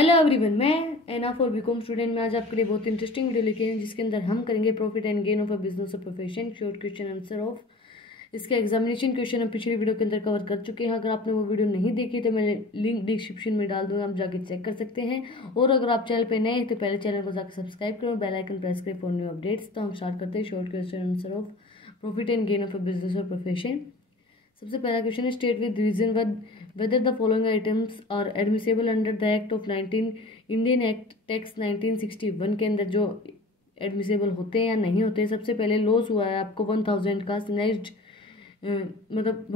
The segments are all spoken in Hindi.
हेलो एवरीवन, मैं एना फॉर बीकॉम स्टूडेंट में आज आपके लिए बहुत इंटरेस्टिंग वीडियो लेके आई हूँ जिसके अंदर हम करेंगे profit and gain of a business और profession short question answer of इसके एग्जामिनेशन क्वेश्चन हम पिछले वीडियो के अंदर कवर कर चुके हैं। अगर आपने वो वीडियो नहीं देखी तो मैं लिंक डिस्क्रिप्शन में डाल दूंगा, आप जाके चेक कर सकते हैं। और अगर आप चैनल पे नए हैं तो पहले चैनल को जाकर सब्सक्राइब करो, बेल आइकन प्रेस करें फॉर न्यू अपडेट्स। तो हम स्टार्ट करते हैं short question answer of profit and gain of a business और प्रोफेशन। सबसे पहला क्वेश्चन है state with reason whether the following items are admissible under the act of Indian act tax 1961 के अंदर जो एडमिसेबल होते हैं या नहीं होते हैं। सबसे पहले लॉस हुआ है आपको 1000 का नेक्स्ट मतलब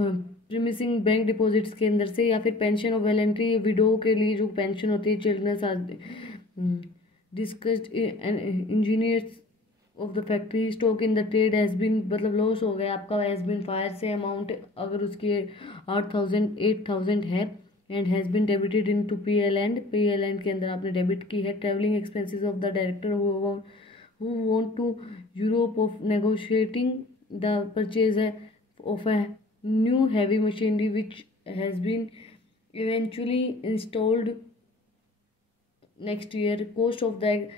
प्रीमिसिंग बैंक डिपॉजिट्स के अंदर से, या फिर पेंशन ऑफ वॉलंटरी विडो के लिए जो पेंशन होती है, childrens are discussed engineers of the factory stock in the trade has been मतलब लॉस हो गया आपका हैज़ बीन फायर से अमाउंट अगर उसकी 8,000 है and has been debited in to P L and के अंदर आपने डेबिट की है। Travelling expenses of the director who want to Europe of negotiating the purchase of a new heavy machinery which has been eventually installed next year. Cost of the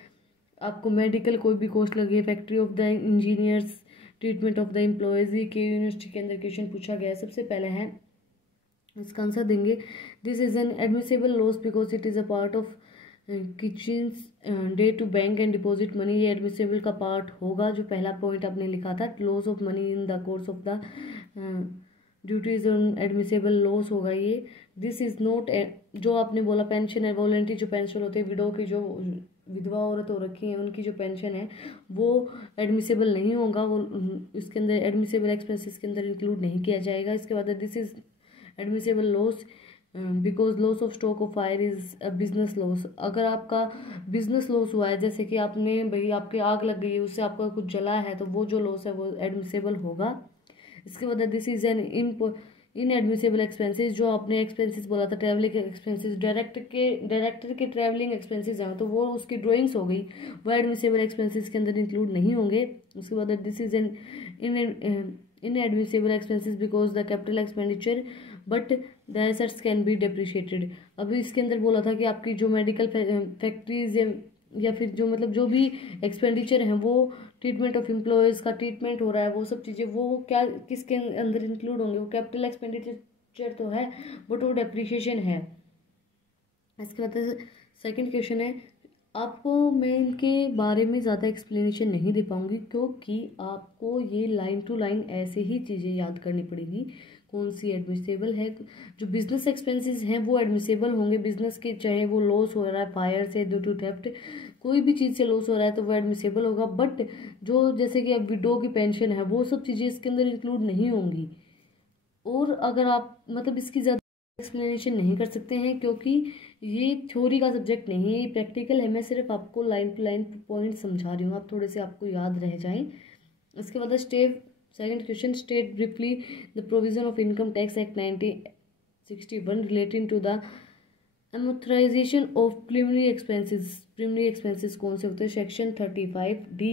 आपको मेडिकल कोई भी कॉस्ट लगी है, factory of the engineers, treatment of the employees के यूनिवर्सिटी के अंदर क्वेश्चन पूछा गया है। सबसे पहले है इसका आंसर देंगे this is an admissible loss because it is a part of kitchens day to bank and deposit money. ये एडमिसेबल का पार्ट होगा, जो पहला पॉइंट आपने लिखा था loss of money in the course of the duties on admissible loss होगा ये। दिस इज नॉट जो आपने बोला पेंशन है वॉलंटरी जो पेंशन होती है विडो की, जो विधवा औरत हो रखी है उनकी जो पेंशन है वो एडमिसेबल नहीं होगा, वो इसके अंदर एडमिसेबल एक्सपेंसेस के अंदर इंक्लूड नहीं किया जाएगा। इसके बाद this is admissible loss because loss of stock of fire is a business loss. अगर आपका बिजनेस लॉस हुआ है, जैसे कि आपने भाई आपकी आग लग गई है उससे आपका कुछ जला है, तो वो जो लॉस है वो एडमिसेबल होगा। इसके बाद this is N in admissible expenses, जो आपने एक्सपेंसेस बोला था ट्रैवलिंग एक्सपेंसेस, डायरेक्टर के ट्रैवलिंग एक्सपेंसेस हैं तो वो उसकी ड्राइंग्स हो गई, वो एडमिसेबल एक्सपेंसेस के अंदर इंक्लूड नहीं होंगे। उसके बाद this is N in admissible expenses because the capital expenditure but the assets can be depreciated. अभी इसके अंदर बोला था कि आपकी जो मेडिकल फैक्ट्रीज या फिर जो मतलब जो भी एक्सपेंडिचर है वो ट्रीटमेंट ऑफ एम्प्लॉयज़ का ट्रीटमेंट हो रहा है, वो सब चीज़ें वो क्या किसके अंदर इंक्लूड होंगे, वो कैपिटल एक्सपेंडिचर तो है बट वो डेप्रिशिएशन है। इसके बाद सेकंड क्वेश्चन है, आपको मैं इनके बारे में ज़्यादा एक्सप्लेनेशन नहीं दे पाऊँगी क्योंकि आपको ये लाइन टू लाइन ऐसे ही चीज़ें याद करनी पड़ेगी कौन सी एडमिसेबल है। जो बिजनेस एक्सपेंसेस हैं वो एडमिसेबल होंगे बिजनेस के, चाहे वो लॉस हो रहा है फायर से ड्यू टू थेफ्ट, कोई भी चीज़ से लॉस हो रहा है तो वो एडमिसेबल होगा। बट जो जैसे कि अब विडो की पेंशन है वो सब चीज़ें इसके अंदर इंक्लूड नहीं होंगी। और अगर आप मतलब इसकी ज़्यादा एक्सप्लेनेशन नहीं कर सकते हैं क्योंकि ये थ्योरी का सब्जेक्ट नहीं है, ये प्रैक्टिकल है। मैं सिर्फ आपको लाइन टू लाइन पॉइंट समझा रही हूँ, आप थोड़े से आपको याद रह जाएं। इसके बाद second question state briefly the provision of income tax act 1961 relating to the amortisation of preliminary expenses. Preliminary expenses कौन से होते हैं? Section 35D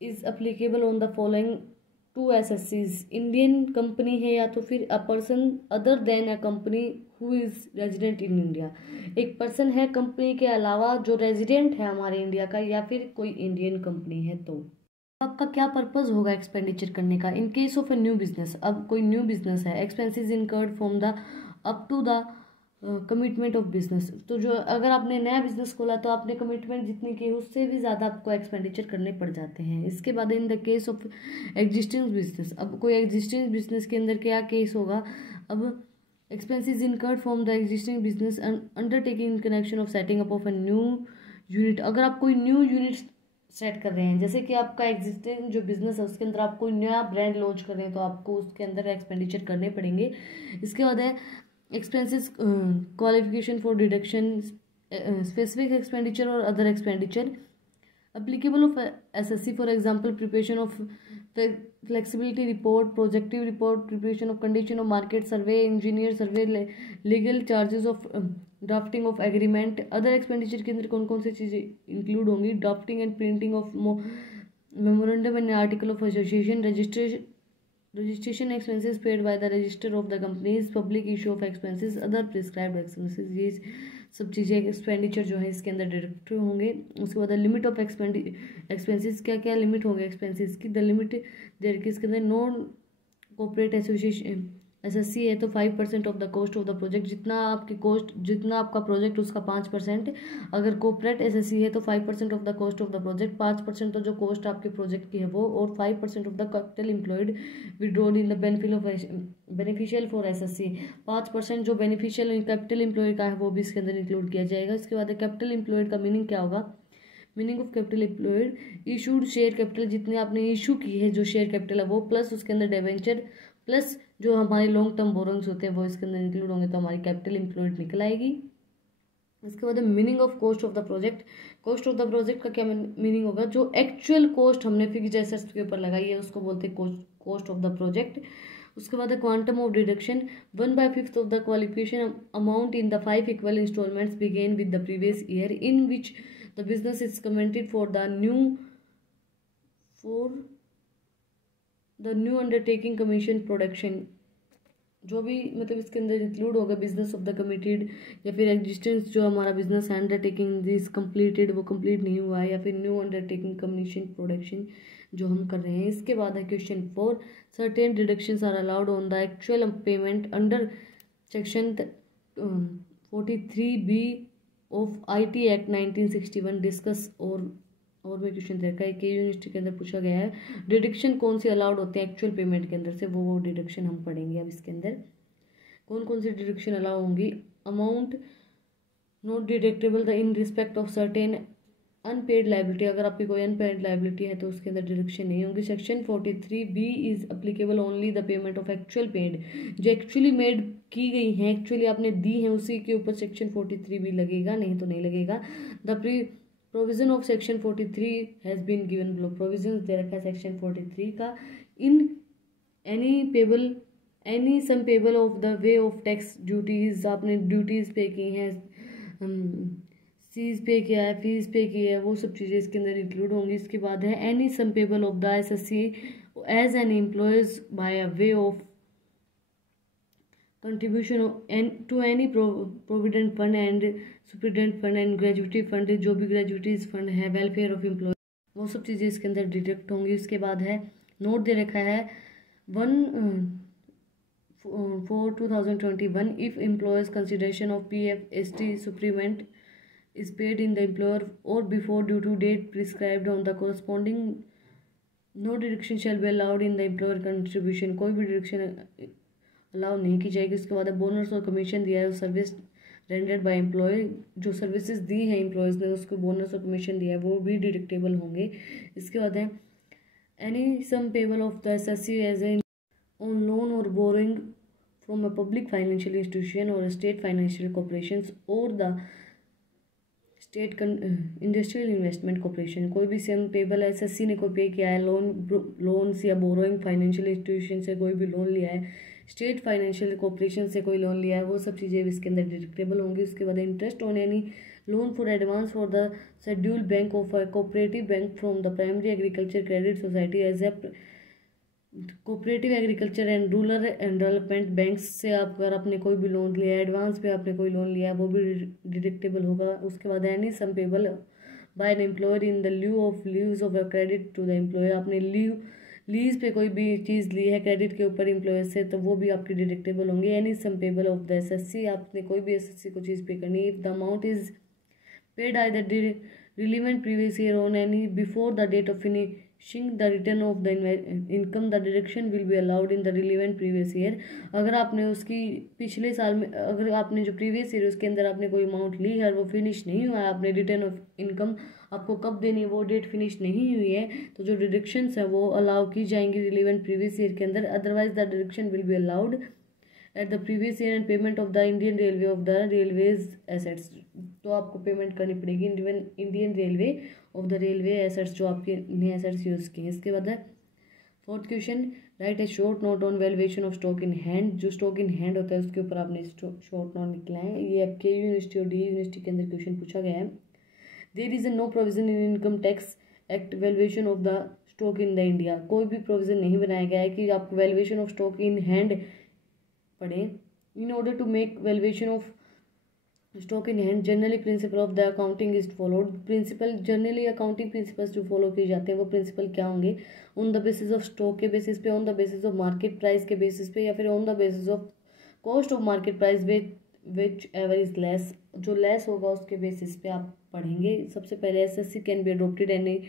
is applicable on the following to assessees. Indian company है या तो फिर a person other than a company who is resident in India. एक पर्सन है कंपनी के अलावा जो रेजिडेंट है हमारे इंडिया का, या फिर कोई इंडियन कंपनी है। तो आपका क्या पर्पस होगा एक्सपेंडिचर करने का? In case of a new business, अब कोई न्यू बिजनेस है, expenses incurred from the up to the commitment of business. तो जो अगर आपने नया बिजनेस खोला तो आपने कमिटमेंट जितनी की उससे भी ज़्यादा आपको एक्सपेंडिचर करने पड़ जाते हैं। इसके बाद in the case of existing business, अब कोई एग्जिस्टिंग बिजनेस के अंदर क्या केस होगा? अब expenses incurred from the existing business undertaking in connection of setting up of a new unit. अगर आप कोई न्यू यूनिट सेट कर रहे हैं, जैसे कि आपका एग्जिस्टिंग जो बिजनेस है उसके अंदर आप कोई नया ब्रांड लॉन्च कर रहे हैं तो आपको उसके अंदर एक्सपेंडिचर करने पड़ेंगे। इसके बाद है expenses qualification for deduction specific expenditure और other expenditure applicable of SSC, for example preparation of flexibility report, projective report, preparation of condition of market survey, engineer survey, legal charges of drafting of agreement. Other expenditure के अंदर कौन कौन सी चीज़ें इंक्लूड होंगी? Drafting and printing of memorandum and article of association, registration expenses paid by the register of the companies, public issue of expenses, other prescribed expenses. ये सब चीज़ें एक्सपेंडिचर जो है इसके अंदर डिडक्ट होंगे। उसके बाद लिमिट ऑफ एक्सपेंसेस, क्या क्या लिमिट होंगे एक्सपेंसेस की। द लिमिट देयर की इसके अंदर नॉन कोऑपरेट एसोसिएशन एसएससी है तो 5% of the cost of the project, जितना आपकी कॉस्ट, जितना आपका प्रोजेक्ट उसका 5%। अगर कोऑपरेट एसएससी है तो 5% of the cost of the project, 5% तो जो कॉस्ट आपके प्रोजेक्ट की है वो, और 5% of the capital employed withdrawal in the beneficial for SSC. 5% जो बेनिफिशियल कैपिटल एम्प्लॉयड का है वो भी इसके अंदर इंक्लूड किया जाएगा। इसके बाद कैपिटल एम्प्लॉयड का मीनिंग क्या होगा। Meaning of capital employed, issued share capital, जितने आपने इशू की है जो शेयर कैपिटल है वो, प्लस उसके अंदर डिवेंचर, प्लस जो हमारे लॉन्ग टर्म बोरोइंग्स होते हैं वो इसके अंदर इंक्लूड होंगे, तो हमारी कैपिटल एम्प्लॉयड निकल आएगी। इसके बाद meaning of cost of the project. Cost of the project का क्या मीनिंग होगा, जो एक्चुअल कॉस्ट हमने फिक्स्ड एसेट्स के ऊपर लगाई है उसको बोलते हैं कॉस्ट ऑफ द प्रोजेक्ट। उसके बाद quantum of deduction, 1/5 of the qualification amount in the 5 equal instalments begin with the previous year in which the business is commented for the new undertaking commission production. जो भी मतलब इसके अंदर इंक्लूड होगा बिजनेस ऑफ द कमिटेड, या फिर एग्जिस्टेंस जो हमारा बिजनेस अंडरटेकिंग दिस कंप्लीटेड वो कंप्लीट नहीं हुआ है, या फिर न्यू अंडरटेकिंग कमीशन प्रोडक्शन जो हम कर रहे हैं। इसके बाद है question 4, certain deductions are allowed on the actual payment under section 43B of IT act 1961 discuss. और भी क्वेश्चन देखा है कि यूनिवर्सिटी के अंदर पूछा गया है डिडक्शन कौन सी अलाउड होते हैं एक्चुअल पेमेंट के अंदर से, वो डिडक्शन हम पढ़ेंगे। अब इसके अंदर कौन कौन सी डिडक्शन अलाउ होंगी। Amount not deductible the in respect of certain unpaid liability, अगर आपकी कोई अनपेड लाइबिलिटी है तो उसके अंदर डिडक्शन नहीं होंगी। Section 43B is applicable only the payment of actual paid, जो एक्चुअली मेड की गई हैं, एक्चुअली आपने दी है उसी के ऊपर सेक्शन 43B लगेगा, नहीं तो नहीं लगेगा। The provision of section 43 has been given below, provision दे रखा है सेक्शन 43 का। In any sum payable of the way of tax duties, आपने ड्यूटीज पे की हैं, सीज पे किया है, फीस पे की है, वो सब चीज़ें इसके अंदर इंक्लूड होंगी। इसके बाद है any sum payable of the assessee as an employers by a way of contribution to any provident fund and superannuation fund and gratuity fund, जो भी ग्रेजुएटीज फंड है, वेलफेयर ऑफ एम्प्लॉय, वो सब चीज़ें इसके अंदर डिडक्ट होंगी। उसके बाद है नोट दे रखा है 1/4/2021 if employees consideration of PF/ST supplement is paid in the employer or before due to date prescribed on the corresponding, no deduction shall be allowed in the employer contribution, कोई भी डिडक्शन अलाउ नहीं की जाएगी। उसके बाद बोनस और कमीशन दिया है सर्विस रेंडर्ड बाय एम्प्लॉय, जो सर्विसेज दी है एम्प्लॉयज़ ने उसको बोनस और कमीशन दिया है वो भी डिडक्टेबल होंगे। इसके बाद है any sum payable of the assessee as a on loan और borrowing from a public financial institution और स्टेट फाइनेंशियल कॉर्पोरेशन और the state industrial investment corporation, कोई भी सेम पेबल एसएससी ने कोई पे किया है, लोन्स या बोरोइंग फाइनेंशियल इंस्टीट्यूशन से कोई भी लोन लिया है, स्टेट फाइनेंशियल कॉर्पोरेशन से कोई लोन लिया है, वो सब चीज़ें इसके अंदर डिडक्टेबल होंगी। उसके बाद interest on any loan for advance for the schedule bank of a cooperative bank from the primary agriculture credit society as a cooperative agriculture and rural development banks से आप अगर आपने कोई भी लोन लिया है, एडवांस पे आपने कोई लोन लिया है, वो भी डिडक्टेबल होगा। उसके बाद any sum payable by an employer in the leave of leaves of a credit to the employer, आपने लीज पे कोई भी चीज़ ली है क्रेडिट के ऊपर एम्प्लॉयर से, तो वो भी आपकी डिडक्टेबल होंगे। Any sum payable of the assessee, आपने कोई भी एसएससी को चीज़ पे करनी है, if the amount is paid I the relevant previous year on any before the date of finishing the return of the income, the deduction will be allowed in the relevant previous year. अगर आपने उसकी पिछले साल में, अगर आपने जो प्रीवियस ईयर उसके अंदर आपने कोई अमाउंट ली है और वो फिनिश नहीं हुआ है, आपने रिटर्न ऑफ इनकम आपको कब देनी है वो डेट फिनिश नहीं हुई है, तो जो डिडक्शंस है वो अलाउ की जाएंगी रिलीवेंट प्रीवियस ईयर के अंदर। Otherwise the deduction will be allowed at the previous year and payment of the Indian railway of the railways assets, तो आपको पेमेंट करनी पड़ेगी Indian railway of the railway assets, जो आपके नए एसेट्स यूज़ किए हैं। इसके बाद है fourth question, right A short note on valuation of stock in hand, जो स्टॉक इन हैंड होता है उसके ऊपर आपने शॉर्ट नोट निकला है। ये आपके यूनिवर्सिटी और डी यूनिवर्सिटी के अंदर क्वेश्चन पूछा गया है। There is no provision in income tax act valuation of the stock in the India, कोई भी प्रोविजन नहीं बनाया गया है कि आपको valuation of stock in hand पढ़ें। In order to make valuation of stock in hand generally principle of the accounting is followed. Principle generally accounting principles जो फॉलो किए जाते हैं वो प्रिंसिपल क्या होंगे? On the basis of stock के बेसिस पे, on the basis of market price के बेसिस पे, या फिर on the basis of cost of market price whichever is less, जो लेस होगा उसके बेसिस पे आप पढ़ेंगे। सबसे पहले assessee can be adopted any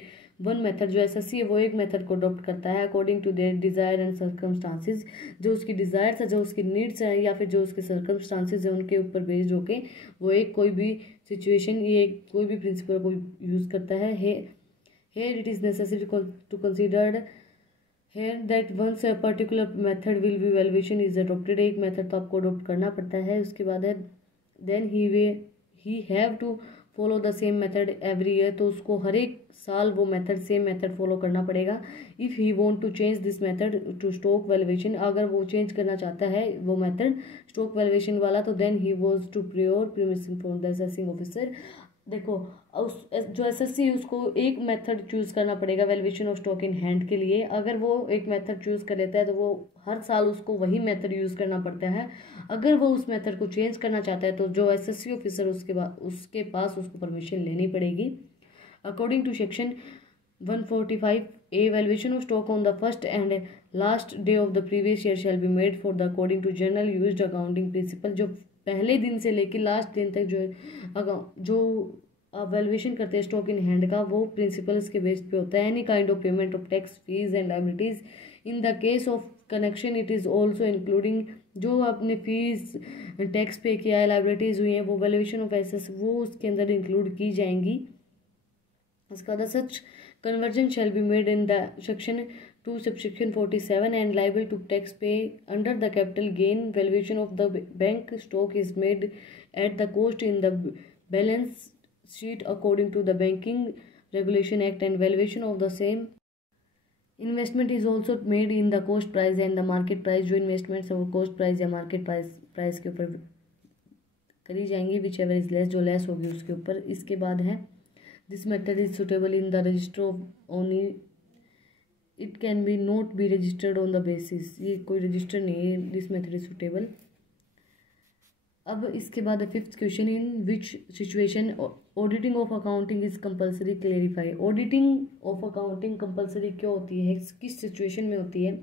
one method. जो एसएससी है वो एक मेथड को अडोप्ट करता है according to their desire and circumstances, जो उसकी डिज़ायर्स है, जो उसकी नीड्स है, या फिर जो उसके सर्कमस्टांसिस है उनके ऊपर बेस्ड होके वो एक कोई भी सिचुएशन, ये कोई भी प्रिंसिपल को यूज़ करता है। Here it is necessary to considered here that once a particular method will be valuation is adopted. एक मेथड तो आपको अडोप्ट करना पड़ता है। उसके बाद है then he have to follow the same method every year, तो उसको हर एक साल वो मेथड सेम मेथड फॉलो करना पड़ेगा। If he want to change this method to stock valuation, अगर वो चेंज करना चाहता है वो मेथड स्टॉक वैल्यूएशन वाला, तो then he was to prior permission from the assessing officer. देखो उस जो एसएससी है उसको एक मेथड चूज़ करना पड़ेगा valuation of stock in hand के लिए। अगर वो एक मेथड चूज़ कर लेता है तो वो हर साल उसको वही मेथड यूज़ करना पड़ता है। अगर वो उस मेथड को चेंज करना चाहता है तो जो एसएससी ऑफिसर उसके पास उसको परमिशन लेनी पड़ेगी। According to section 145A, valuation of stock on the first and last day of the previous year shall be made for the according to general used accounting principle. जो पहले दिन से लेकर लास्ट दिन तक जो वैल्यूएशन करते हैं स्टॉक इन हैंड का, वो प्रिंसिपल्स के बेस पे होता है। Any kind of payment of tax fees and liabilities in the case of connection it is also including, जो आपने फीस टैक्स पे किया है, लायबिलिटीज़ हुई हैं, वो वैल्यूएशन ऑफ एसेट्स वो उसके अंदर इंक्लूड की जाएंगी। इसका the such conversion shell be made in the section 2 subsection 47 and liable to tax pay under the capital gain valuation of the bank stock is made at the cost in the balance sheet according to the Banking Regulation Act and valuation of the same investment is also made in the cost price and the market price। जो इन्वेस्टमेंट्स है वो कोस्ट प्राइस या मार्केट प्राइस के ऊपर करी जाएंगी, विच एवर इज लेस, जो लेस होगी उसके ऊपर। इसके बाद है this method is suitable in the register of only it can be not be registered on the basis, ये कोई रजिस्टर नहीं है, दिस मेथड इज सुटेबल। अब इसके बाद fifth question, in which situation auditing of accounting is compulsory, clarify. Auditing of accounting compulsory क्यों होती है, किस सिचुएशन में होती है?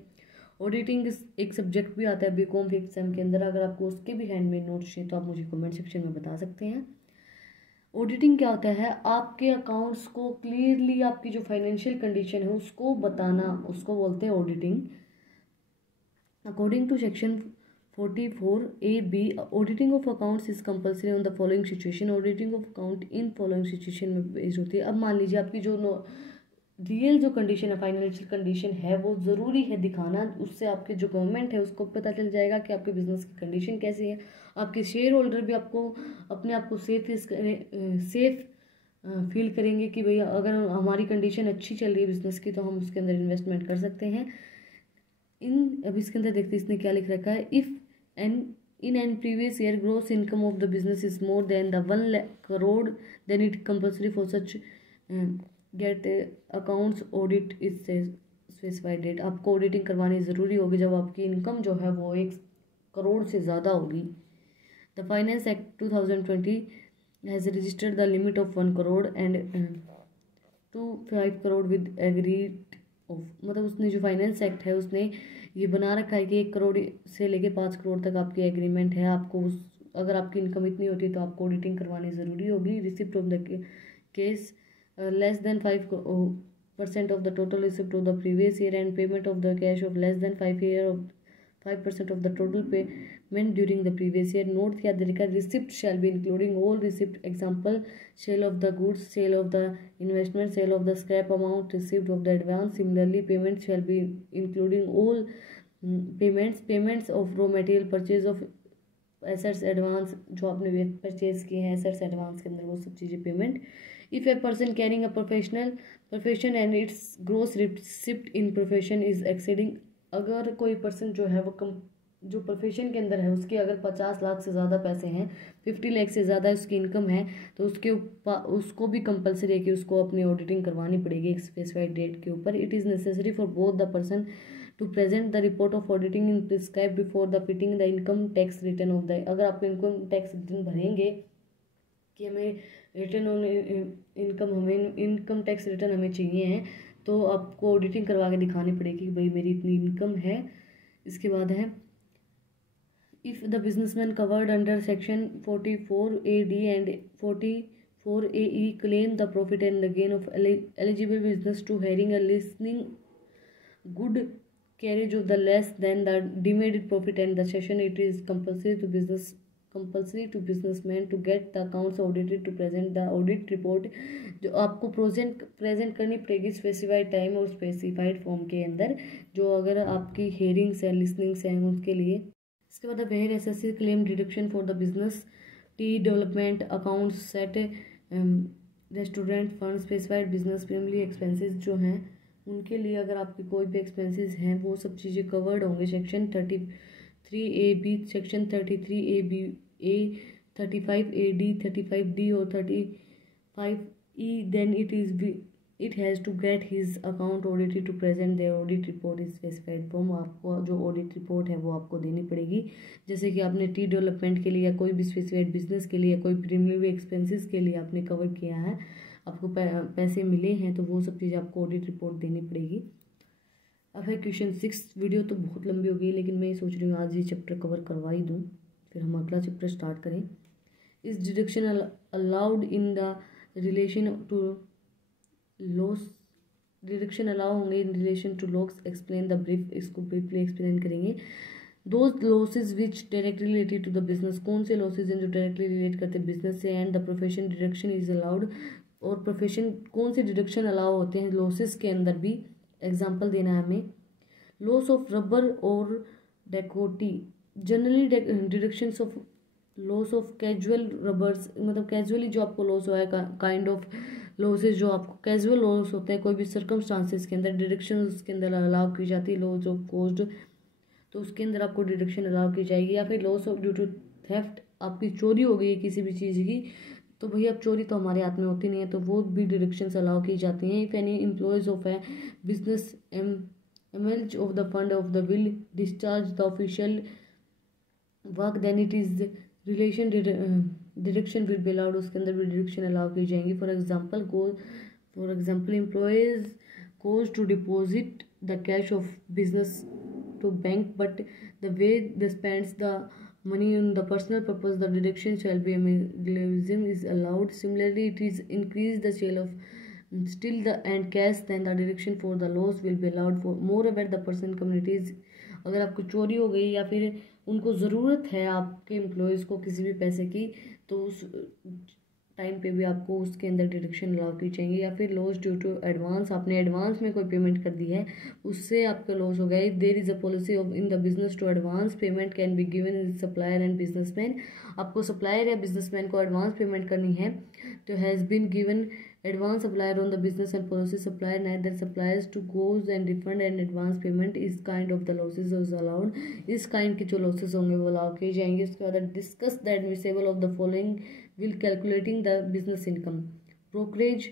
ऑडिटिंग एक सब्जेक्ट भी आता है बीकॉम फिफ्थ सेम के अंदर। अगर आपको उसके भी हैंड में नोट्स चाहिए तो आप मुझे कमेंट सेक्शन में बता सकते हैं। ऑडिटिंग क्या होता है? आपके अकाउंट्स को क्लियरली, आपकी जो फाइनेंशियल कंडीशन है उसको बताना, उसको बोलते हैं auditing. According to section 44A(b), auditing of accounts is compulsory on the following situation. Auditing of account in following situation में बेस्ड होती है। अब मान लीजिए आपकी जो रियल जो कंडीशन है, फाइनेंशियल कंडीशन है, वो ज़रूरी है दिखाना, उससे आपके जो गवर्नमेंट है उसको पता चल जाएगा कि आपके बिजनेस की कंडीशन कैसी है। आपके शेयर होल्डर भी आपको अपने आप को सेफ फील करेंगे कि भैया अगर हमारी कंडीशन अच्छी चल रही है बिजनेस की तो हम उसके अंदर इन्वेस्टमेंट कर सकते हैं। अब इसके अंदर देखते हैं इसने क्या लिख रखा है। If in an previous year gross income of the business is more than the 1 lakh crore, then it compulsory for such get accounts audit is specified date। आपको ऑडिटिंग करवानी ज़रूरी होगी जब आपकी इनकम जो है वो 1 करोड़ से ज़्यादा होगी। The finance act 2020 has registered the limit of 1 crore and to 5 crore with agreed of, मतलब उसने जो फाइनेंस एक्ट है उसने ये बना रखा है कि 1 करोड़ से लेके 5 करोड़ तक आपकी एग्रीमेंट है। आपको अगर आपकी इनकम इतनी होती है तो आपको ऑडिटिंग करवानी ज़रूरी होगी। Receipt of the case less than 5% of the total receipt of the previous year and payment of the cash of less than 5% of the total payment during the previous year। Note क्या दे रखा है? Receipt shall be including all receipt, example sale of the goods, sale of the investment, sale of the scrap amount, receipt of the advance। Similarly payment shall be including all payments of raw material, purchase of assets, advance जो आपने परचेज किए हैं assets advance के अंदर वो सब चीज़ें payment. If a person carrying a profession and its gross receipt in profession is exceeding, अगर कोई पर्सन जो है वो जो प्रोफेशन के अंदर है उसके अगर 50 लाख से ज़्यादा पैसे हैं, 50 लाख से ज़्यादा उसकी इनकम है, तो उसको भी कंपलसरी है कि उसको अपनी ऑडिटिंग करवानी पड़ेगी एक स्पेसिफाइड डेट के ऊपर। It is necessary for both the person to present the report of auditing in prescribe before the fitting the income tax return of the, अगर आप इनकम टैक्स रिटर्न भरेंगे कि हमें रिटर्न ऑन इनकम, हमें इनकम टैक्स रिटर्न हमें चाहिए है, तो आपको ऑडिटिंग करवा के दिखानी पड़ेगी कि भाई मेरी इतनी इनकम है। इसके बाद है if the businessman covered under section 44A(d) and 44A(e) claim the profit and the gain of eligible business to having a listening good carriage of the less than the deemed profit and the session, it is compulsory to businessman to get the accounts audited to present the audit report, जो आपको प्रेजेंट करनी पड़ेगी स्पेसिफाइड टाइम और स्पेसिफाइड फॉर्म के अंदर, जो अगर आपकी हेयरिंग्स है, लिसनिंग्स हैं उसके लिए। इसके बाद where assessee claim deduction for the business tea development account site restoration fund specified business family expenses जो हैं उनके लिए अगर आपके कोई भी एक्सपेंसेस हैं वो सब चीज़ें कवर्ड होंगे section 33A(b), section 33A(b), 35A(d), 35D और 35E। Then it has to get his account audited to present their audit report is specified form. आपको जो ऑडिट रिपोर्ट है वो आपको देनी पड़ेगी। जैसे कि आपने टी डेवलपमेंट के लिए या कोई भी स्पेसिफाइड बिजनेस के लिए या कोई प्रीमियम एक्सपेंसेस के लिए आपने कवर किया है, आपको पैसे मिले हैं, तो वो सब चीज़ें आपको ऑडिट रिपोर्ट देनी पड़ेगी। अब है क्वेश्चन 6। वीडियो तो बहुत लंबी हो गई, लेकिन मैं सोच रही हूँ आज ये चैप्टर कवर करवा ही दूँ, फिर हम अगला चैप्टर स्टार्ट करें। Is deduction allowed in the relation to loss, deduction allow होंगे in relation to loss, explain the brief, इसको ब्रीफली एक्सप्लेन करेंगे। Those losses which directly related to the business, कौन से लॉसेज हैं जो डायरेक्टली रिलेट करते हैं बिजनेस से। And the profession deduction is allowed, और प्रोफेशन कौन से डिडक्शन अलाउ होते हैं लॉसेस के अंदर भी, एग्जांपल देना है हमें। लॉस ऑफ रबर और dacoity, generally deductions of loss of casual robbers, मतलब कैजुअली जो आपको लॉस हुआ है, काइंड ऑफ लॉसेज जो आपको कैजुअल लॉस होते हैं कोई भी सर्कमस्टांसिस के अंदर, डिडक्शन उसके अंदर अलाउ की जाती है। लॉस ऑफ कॉस्ट, तो उसके अंदर आपको डिडक्शन अलाउ की जाएगी। या फिर loss of due to theft, आपकी चोरी हो गई है किसी भी चीज़ की, तो भाई अब चोरी तो हमारे हाथ में होती नहीं है, तो वो भी डिडक्शंस अलाउ की जाती हैं। If any employees of a business embezzles of the fund of the will discharge the official work, then it is relation deduction will be allowed, उसके अंदर भी डिडक्शन अलाउ की जाएंगी। For example employees goes to deposit the cash of business to bank, but the way they spends the money on the personal purpose, the deduction shall be minimalism is allowed. Similarly, it is increase the sale of still the and cash, then the deduction for the loss will be allowed. For moreover the person communities, अगर आपको चोरी हो गई या फिर उनको ज़रूरत है आपके एम्प्लॉयज़ को किसी भी पैसे की, तो उस टाइम पे भी आपको उसके अंदर डिडक्शन अलाउ की चाहिए। या फिर लॉस ड्यू टू एडवांस, आपने एडवांस में कोई पेमेंट कर दी है, उससे आपका लॉस हो गया। There is a policy of in the business to advance payment can be given in supplier and businessman, आपको सप्लायर या बिजनेसमैन को एडवांस पेमेंट करनी है, तो has been given advance supplier on the business and policy supplier neither suppliers to goes and refund and advance payment, इस kind of the losses is allowed, इस काइंड के जो लॉसेज होंगे वो अलाउ किए जाएंगे। उसके बाद discuss the admissible of the following will calculating the business income। brokerage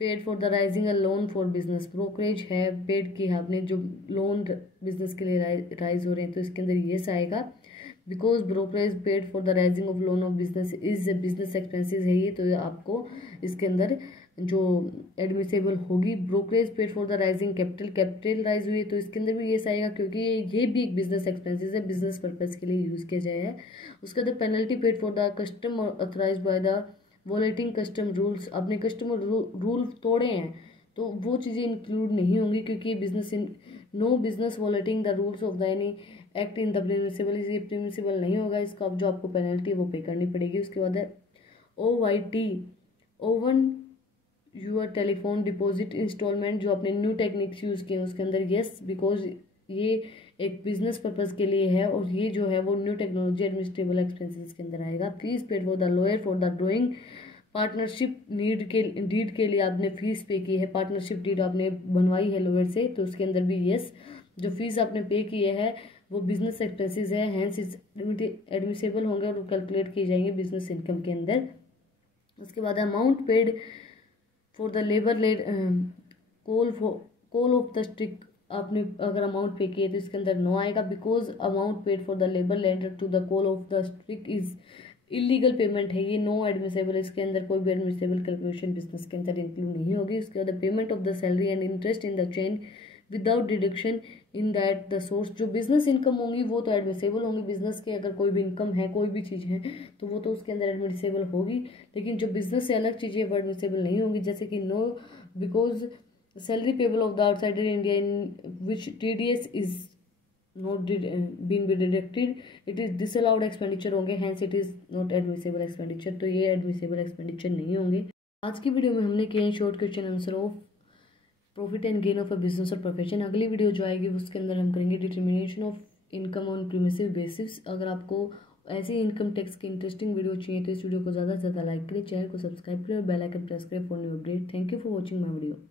paid for the raising a loan for business, brokerage है पेड की है आपने जो लोन बिजनेस के लिए राइज हो रहे हैं, तो इसके अंदर ये आएगा। Because brokerage paid for the rising of loan of business is business expenses है ये, तो आपको इसके अंदर जो एडमिसेबल होगी। Brokerage paid for the rising capital rise हुई है, तो इसके अंदर भी ये आएगा क्योंकि ये भी एक बिजनेस एक्सपेंसेस है, बिजनेस पर्पज के लिए यूज़ किया जाए है। उसके बाद penalty paid for the custom authorise by the violating custom rules, आपने कस्टमर रूल तोड़े हैं तो वो चीज़ें इंक्लूड नहीं होंगी क्योंकि business in no business violating the rules of the any act in the permissible, ये प्रिमिसिबल नहीं होगा, इसका जो आपको पेनल्टी है वो पे करनी पड़ेगी। उसके बाद है OYT own your telephone deposit installment, जो आपने न्यू टेक्निक्स यूज़ किए उसके अंदर यस, बिकॉज ये एक बिजनेस पर्पज़ के लिए है और ये जो है वो न्यू टेक्नोलॉजी एडमिनिस्ट्रेबल एक्सपेंसेस के अंदर आएगा। Fees paid for the lawyer for the drawing partnership deed के लिए आपने फीस पे की है, पार्टनरशिप डीड आपने बनवाई है लॉयर से, तो उसके अंदर भी यस, जो फीस आपने पे किए है वो बिजनेस एक्सपेंसेस है, हैंस इज एडमिसेबल होंगे और कैलकुलेट किए जाएंगे बिजनेस इनकम के अंदर। उसके बाद amount paid for the labour led call of the strike, आपने अगर अमाउंट पे किए तो इसके अंदर नो आएगा। Because amount paid for the labour lender to the call of the strike is illegal payment है ये, नो एडमिसेबल, इसके अंदर कोई भी एडमिसेबल कैलकुलेशन बिजनेस के अंदर इंक्लूड नहीं होगी। उसके बाद payment of the salary and interest in the chain without deduction in that the source, जो बिजनेस इनकम होंगी वो तो एडमिसेबल होंगी, बिजनेस के अगर कोई भी इनकम है कोई भी चीज़ है तो वो तो उसके अंदर एडमिसेबल होगी, लेकिन जो बिजनेस से अलग चीज़ें वो एडमिसेबल नहीं होंगी, जैसे कि no because salary payable of the outsider India in which TDS is not been deducted, it is disallowed expenditure होंगे, hence it is not admissible expenditure, तो ये admissible expenditure नहीं होंगे। आज की वीडियो में हमने किए हैं short question answer of profit and gain of a business और प्रोफेशन। अगली वीडियो जो आएगी उसके अंदर हम करेंगे determination of income on permissive basis. अगर आपको ऐसे इनकम टैक्स की इंटरेस्टिंग वीडियो चाहिए तो इस वीडियो को ज़्यादा से ज़्यादा लाइक करें, चैनल को सब्सक्राइब करें और बेल आइकन प्रेस करें for new update. Thank you for watching my video.